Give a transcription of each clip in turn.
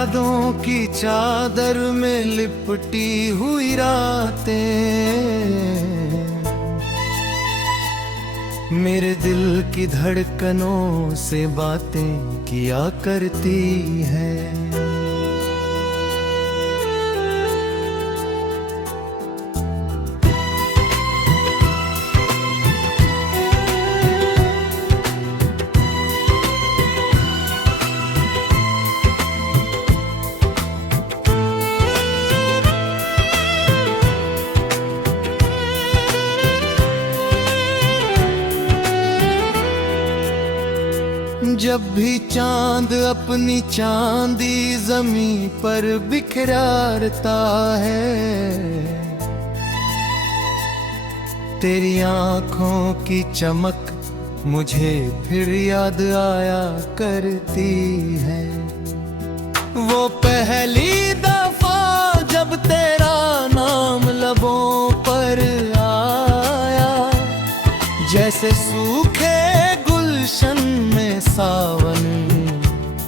यादों की चादर में लिपटी हुई रातें मेरे दिल की धड़कनों से बातें किया करती है। जब भी चांद अपनी चांदी ज़मीं पर बिखराता है, तेरी आँखों की चमक मुझे फिर याद आया करती है। वो पहली दफा जब तेरा नाम लबों पर आया, जैसे सूखे गुलशन में सावन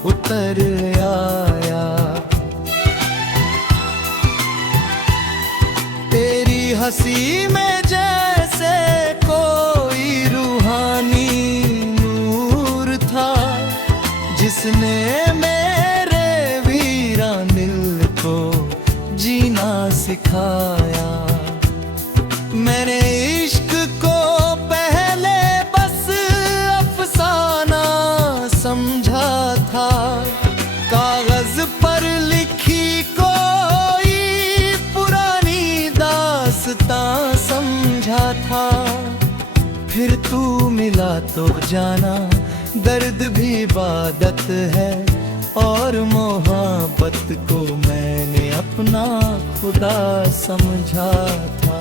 उतर आया। तेरी हंसी में जैसे कोई रूहानी नूर था, जिसने मेरे वीरान दिल को जीना सिखाया। मैंने इश्क को पहले बस अफसाना समझा था, कागज पर लिखी कोई पुरानी दास्तां समझा था। फिर तू मिला तो जाना दर्द भी इबादत है, और मोहब्बत को मैंने अपना खुदा समझा था।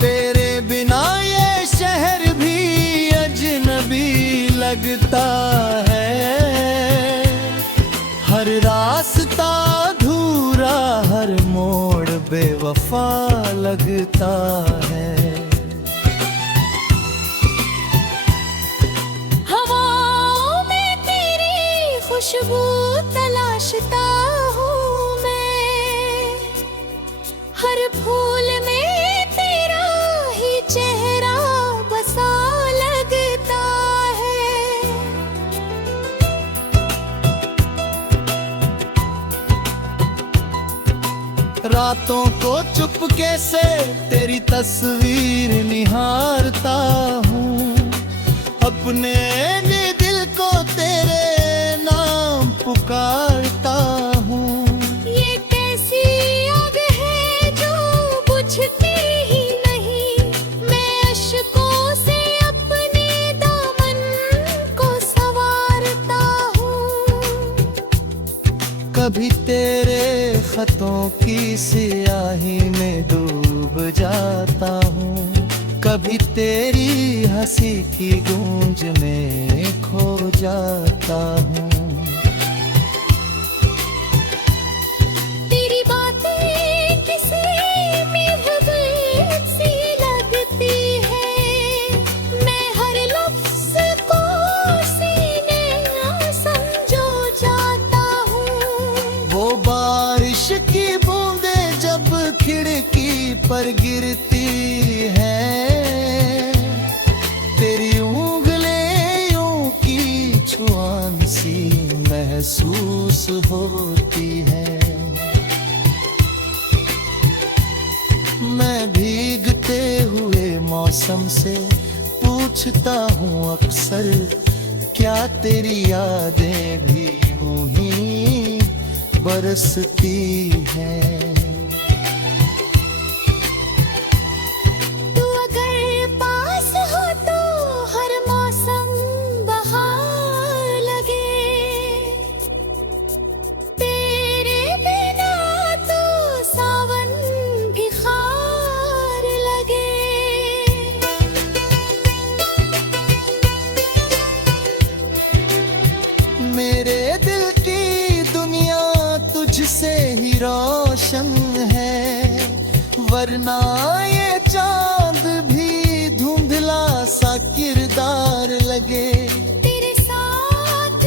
तेरे बिना ये शहर भी अजनबी लगता है, हर रास्ता अधूरा, हर मोड़ बेवफा लगता है। हवाओं में तेरी खुशबू तलाशता हूँ मैं, हर फूल में तेरा ही चेहरा बसा लगता है। रातों को चुपके से तेरी तस्वीर निहारता हूँ, अपने दिल को तेरे नाम पुकारता हूँ। ये कैसी आग है जो बुझती ही नहीं, मैं अश्कों से अपने दामन को संवारता हूँ। कभी तेरे खतों की सियाही में डूब जाता हूँ, कभी तेरी हंसी की गूंज में खो जाता हूँ। तेरी बातें किसी महबूब सी लगती है, मैं हर लफ्ज़ को सीने समझो जाता हूँ। वो बारिश की बूंदें जब खिड़की पर गिरती है, तेरी उंगलियां यूं की छुआन सी महसूस होती है। मैं भीगते हुए मौसम से पूछता हूँ अक्सर, क्या तेरी यादें भी यूं ही बरसती हैं? तू अगर पास हो तो हर मौसम बहार लगे, तेरे बिना तो सावन भी खार लगे। मेरे दिल की दुनिया तुझसे ही रोशन है, वरना ये चांद भी धुंधला सा किरदार लगे। तेरे साथ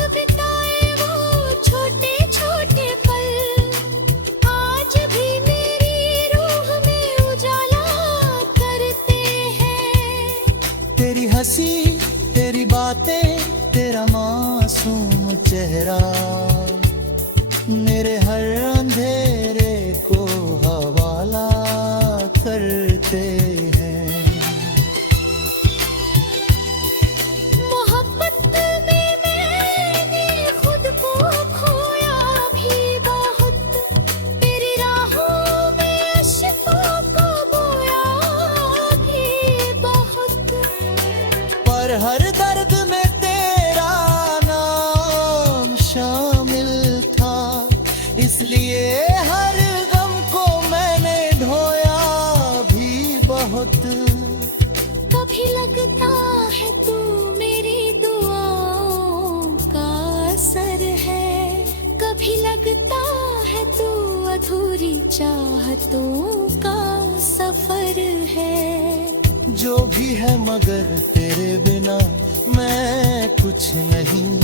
लगता है तू अधूरी चाहतों का सफर है। जो भी है मगर तेरे बिना मैं कुछ नहीं,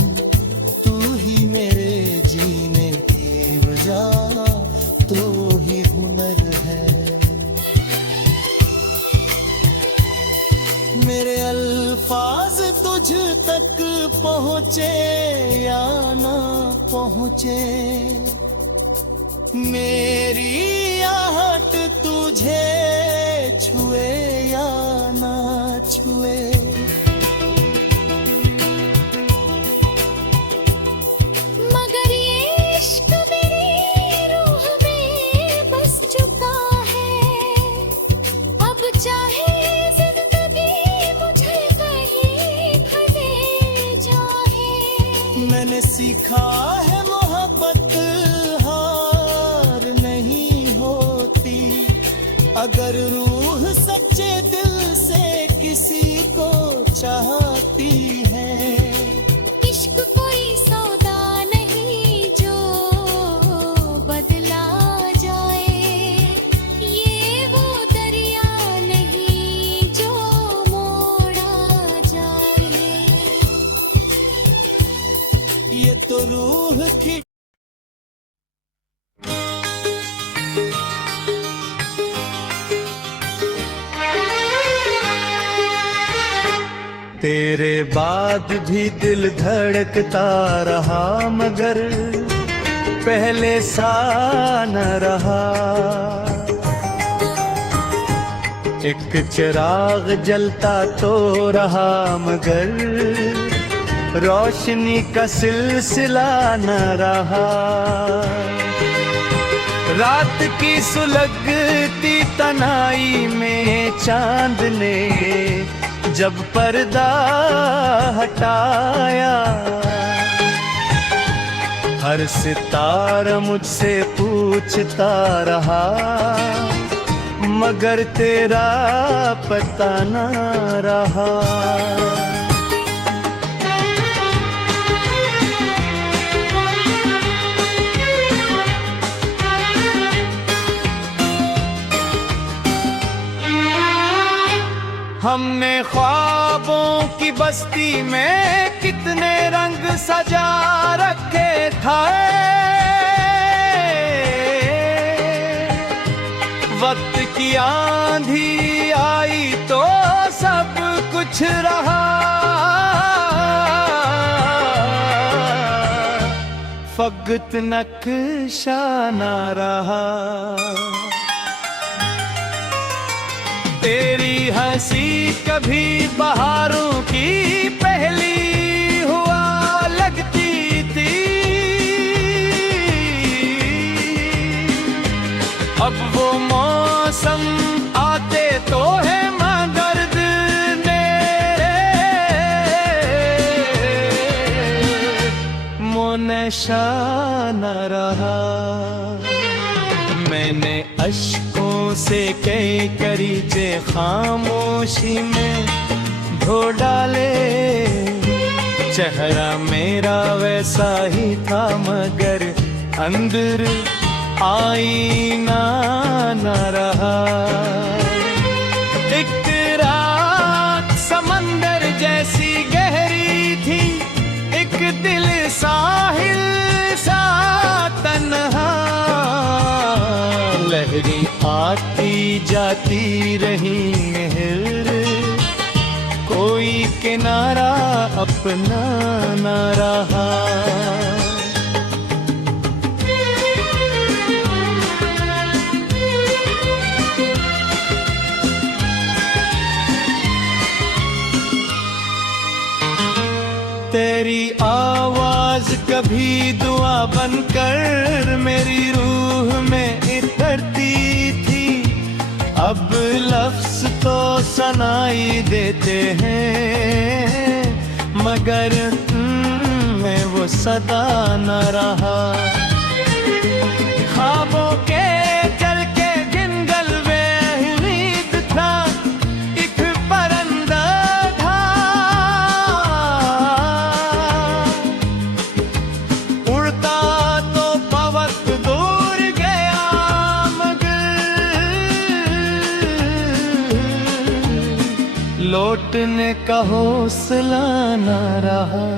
तू ही मेरे जीने की वजह, तू ही हुनर है। मेरे अल्फाज तुझ तक पहुँचे या ना पहुँचे, मेरी आहट तुझे छुए या ना छुए, मगर ये इश्क मेरी रूह में बस चुका है। अब चाहे जिंदगी मुझे कहीं खले जाए। मैंने सीखा है मोहब्बत हार नहीं होती, अगर रूह सच्चे दिल से किसी को चाहती है। इश्क कोई सौदा नहीं जो बदला जाए, ये वो दरिया नहीं जो मोड़ा जाए। ये तो रूह की तेरे बाद भी दिल धड़कता रहा, मगर पहले सा न रहा। एक चिराग जलता तो रहा, मगर रोशनी का सिलसिला न रहा। रात की सुलगती तनाई में चांद ने जब पर्दा हटाया, हर सितारा मुझसे पूछता रहा, मगर तेरा पता न रहा। हमने ख्वाबों की बस्ती में कितने रंग सजा रखे थे, वक्त की आंधी आई तो सब कुछ रहा। फकत नक्शा ना रहा। तेरी हंसी कभी बहारों की पहली हुआ लगती थी, अब वो मौसम आते तो है दर्द मेरे मोनशा न रहा। मैंने अश्कों से कई करीचे खामोशी में धो डाले, चेहरा मेरा वैसा ही था मगर अंदर आईना न रहा। एक रात समंदर जैसी गहरी थी, एक दिल साहिल सा तन्हा, लहरी आती जाती रही मेहर, कोई किनारा अपना न रहा। तेरी आवाज कभी दुआ बनकर मेरी रूह में इतरती थी, अब लफ्ज तो सुनाई देते हैं मगर मैं वो सदा न रहा। ख्वाबों के चल के जिंगल में उम्मीद था, एक परिंदा था उड़ता तो पवन लौटने का हौसला न रहा।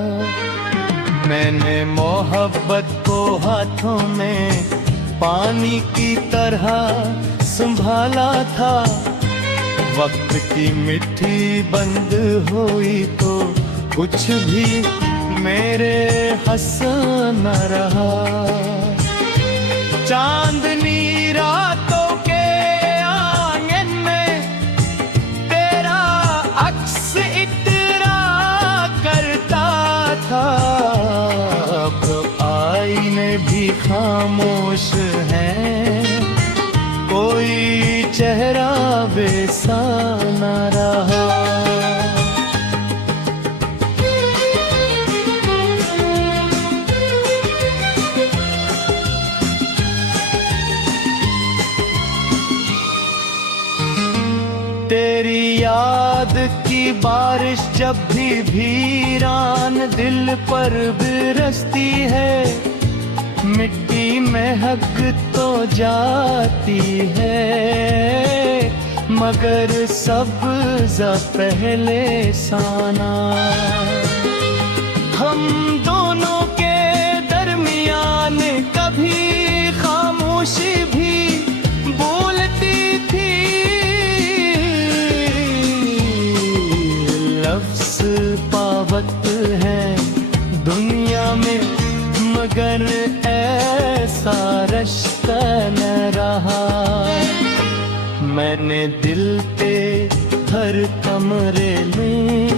मैंने मोहब्बत को हाथों में पानी की तरह संभाला था। वक्त की मिट्टी बंद हुई तो कुछ भी मेरे हंस न रहा। चांदनी रातों के आंगन में तेरा अक्स इतरा करता था। अब आईने भी खामोश हैं, कोई चेहरा वैसा न रहा। तेरी याद की बारिश जब भी वीरान दिल पर बरसती है, मिट्टी महक तो जाती है, मगर सब्ज़ पहले साना। हम दोनों के दरमियान कभी खामोशी भी बोलती थी। लफ्ज़ पावत है दुनिया में, मगर ऐसा रिश्ता न रहा। मैंने दिल पे हर कमरे में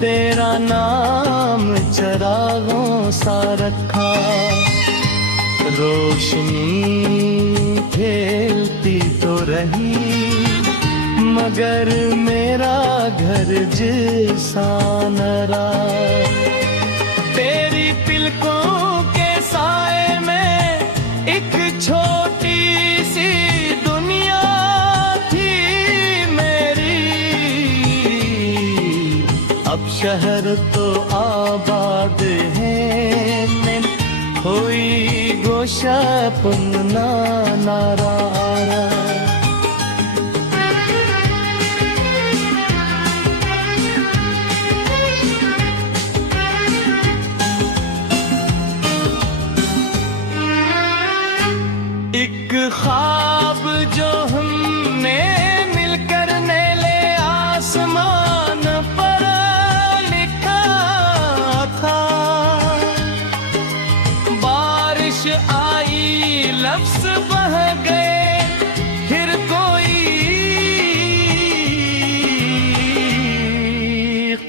तेरा नाम चिरागों सा रखा। रोशनी फैलती तो रही, मगर मेरा घर जैसा न रहा। तेरी पिलकों के साए में एक छोटी सी दुनिया थी मेरी। अब शहर तो आबाद है, मैं कोई गोशा पुनना नारा। एक ख्वाब जो हमने मिलकर नेले आसमान पर लिखा था। बारिश आई, लफ्ज़ बह गए, फिर कोई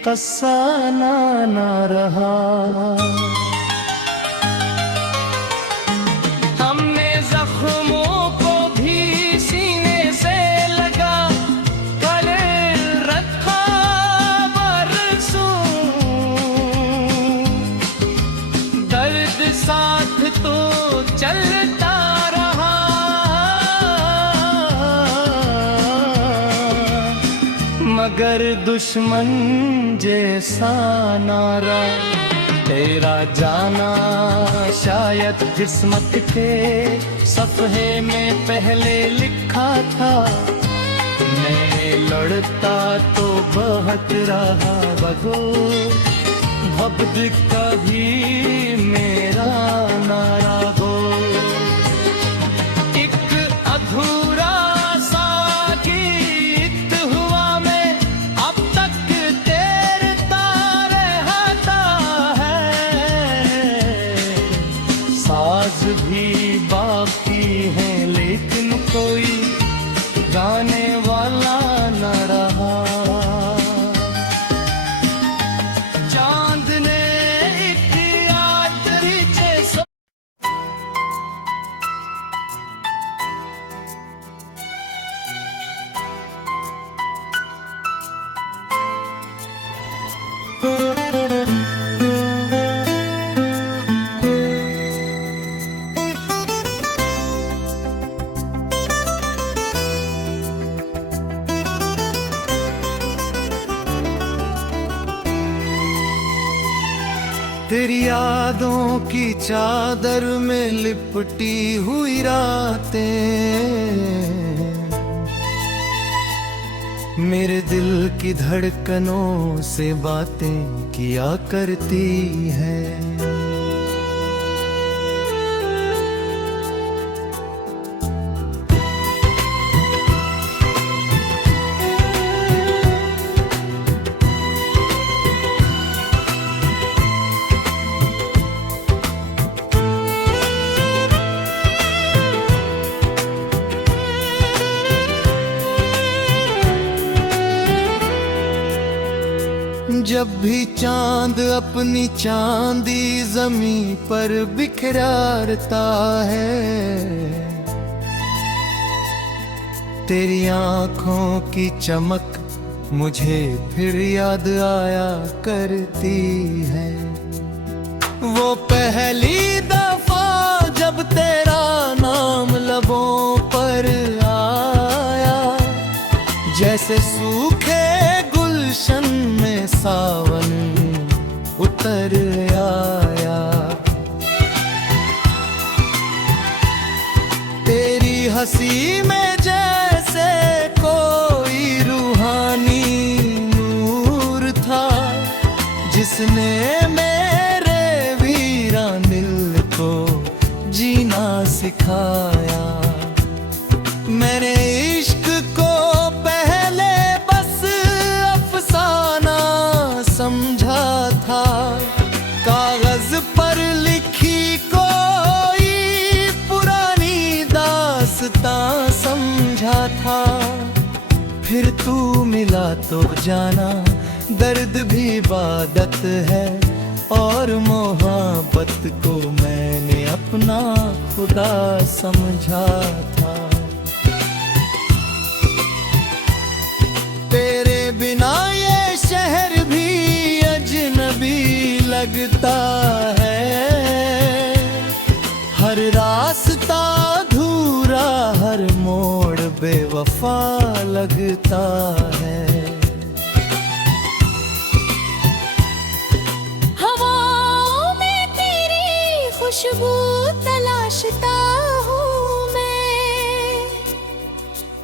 क़स्सा ना रहा। जख्मों को भी सीने से लगा कर रखा बरसों। दर्द साथ तो चलता रहा, मगर दुश्मन जैसा नारा। तेरा जाना शायद किस्मत के सफ़हे में पहले लिखा था। मैं लड़ता तो बहुत रहा बगो, भब्द कभी मेरा नारा हो। एक अधूरा सा गीत हुआ मैं अब तक तैरता रहता है। साज भी बाकी है लेकिन कोई गाने वाला न रहा। चांद ने एक यात्री जैसा तेरी यादों की चादर में लिपटी हुई रातें मेरे दिल की धड़कनों से बातें किया करती है। जब भी चांद अपनी चांदी जमीन पर बिखराता है, तेरी आंखों की चमक मुझे फिर याद आया करती है। वो पहली दफा जब तेरा नाम लबों पर आया, जैसे सूखे गुलशन में सावन उतर आया। तेरी हंसी में जैसे कोई रूहानी नूर था, जिसने मेरे वीरान दिल को जीना सिखाया। मैंने इश्क को पहले बस अफसाना समझा था, कागज पर लिखी कोई पुरानी दास्तां समझा था। फिर तू मिला तो जाना दर्द भी इबादत है, और मोहब्बत को मैंने अपना खुदा समझा था। तेरे बिना ये शहर भी अजनबी लगता है, हर रास्ता अधूरा, हर मोड़ बेवफा लगता है। हवाओं में तेरी खुशबू तलाशता हूँ मैं,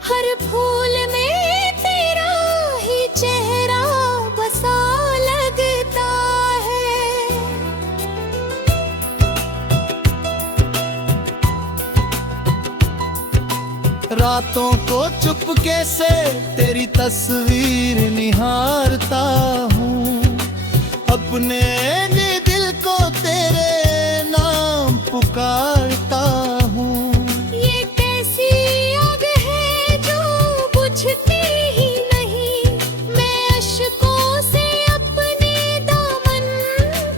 हर फूल में तेरा ही चेहरा बसा लगता है। रातों को चुपके से तेरी तस्वीर निहारता हूँ, अपने दिल को तेरे नाम पुकारता हूँ। ये कैसी आग है जो बुझती ही नहीं, मैं अश्कों से अपने दामन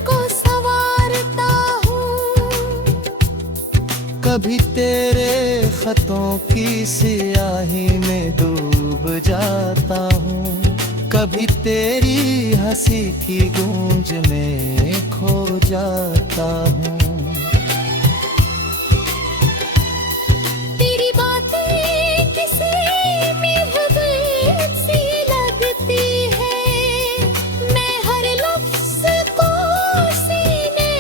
को संवारता हूँ। कभी तेरे खतों की सियाही में डूब जाता हूँ, कभी तेरी हंसी की गूंज में खो जाता हूँ। तेरी बातें किसी महबूब सी लगती है, मैं हर लफ्ज़ को सीने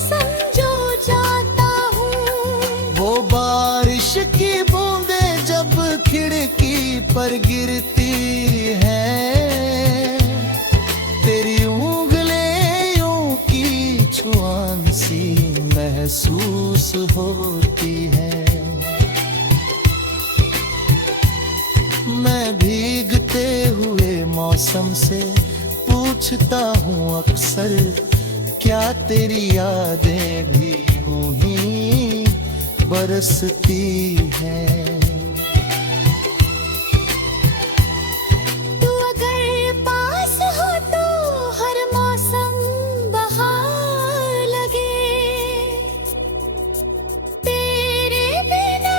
समझो जाता हूँ। वो बारिश की बूंदें जब खिड़की पर गिरती हैं, तेरी उंगलियां यूं की छुआन सी महसूस होती है। मैं भीगते हुए मौसम से पूछता हूँ अक्सर, क्या तेरी यादें भी यूं ही बरसती हैं? तू अगर पास हो तो हर मौसम बहार लगे, तेरे बिना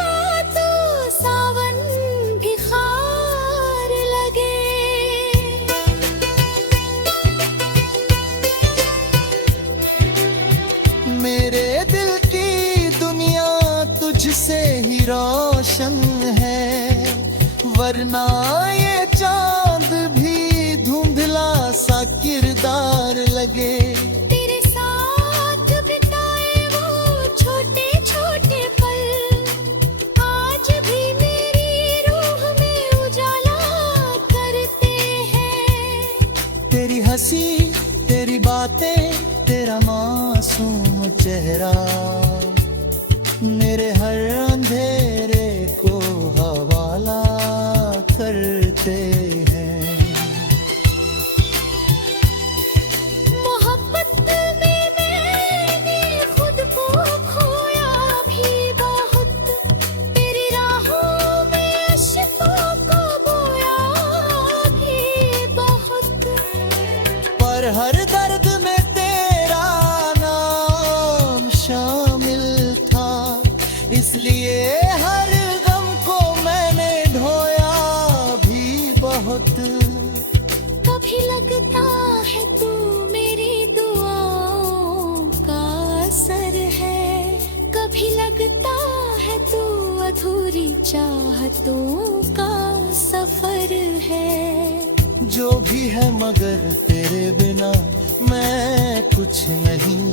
तो सावन भी खार लगे। मेरे दिल की दुनिया तुझसे ही रोशन है, वरना ये चांद भी धुंधला सा किरदार लगे। तेरे साथ बिताए वो छोटे छोटे पल आज भी मेरी रूह में उजाला कर चेहरा मेरे हर अंधेरे को हवाला करते हैं। मोहब्बत में मैंने खुद को खोया भी बहुत, तेरी राहों में अश्कों को बोया भी बहुत। पर हर दर्द में तेरा नाम शामिल था, इसलिए हर गम को मैंने ढोया भी बहुत। कभी लगता है तू मेरी दुआओं का असर है, कभी लगता है तू अधूरी चाहतों का सफर है। जो भी है मगर तेरे बिना मैं कुछ नहीं,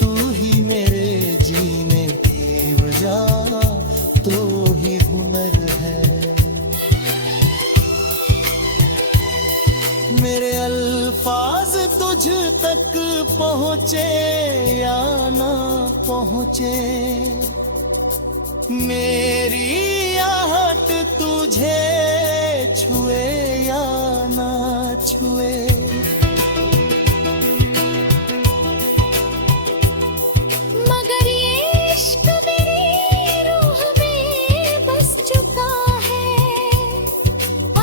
तू ही मेरे जीने की वजह, तू ही हुनर है। मेरे अल्फाज तुझ तक पहुँचे या ना पहुँचे, मेरी आहट तुझे छुए या ना छुए। मगर ये इश्क मेरी रूह में बस चुका है,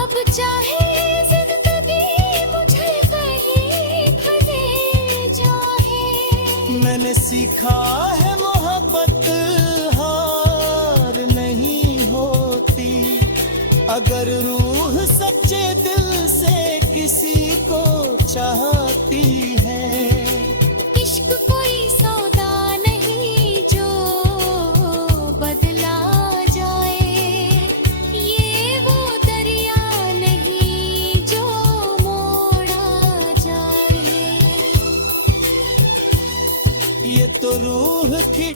अब चाहे जिंदगी मुझे कहीं खले जाए। मैंने सीखा है मोहब्बत हार नहीं होती, अगर रूह सच्चे दिल से किसी को चाहती है। इश्क कोई सौदा नहीं जो बदला जाए, ये वो दरिया नहीं जो मोड़ा जाए। ये तो रूह की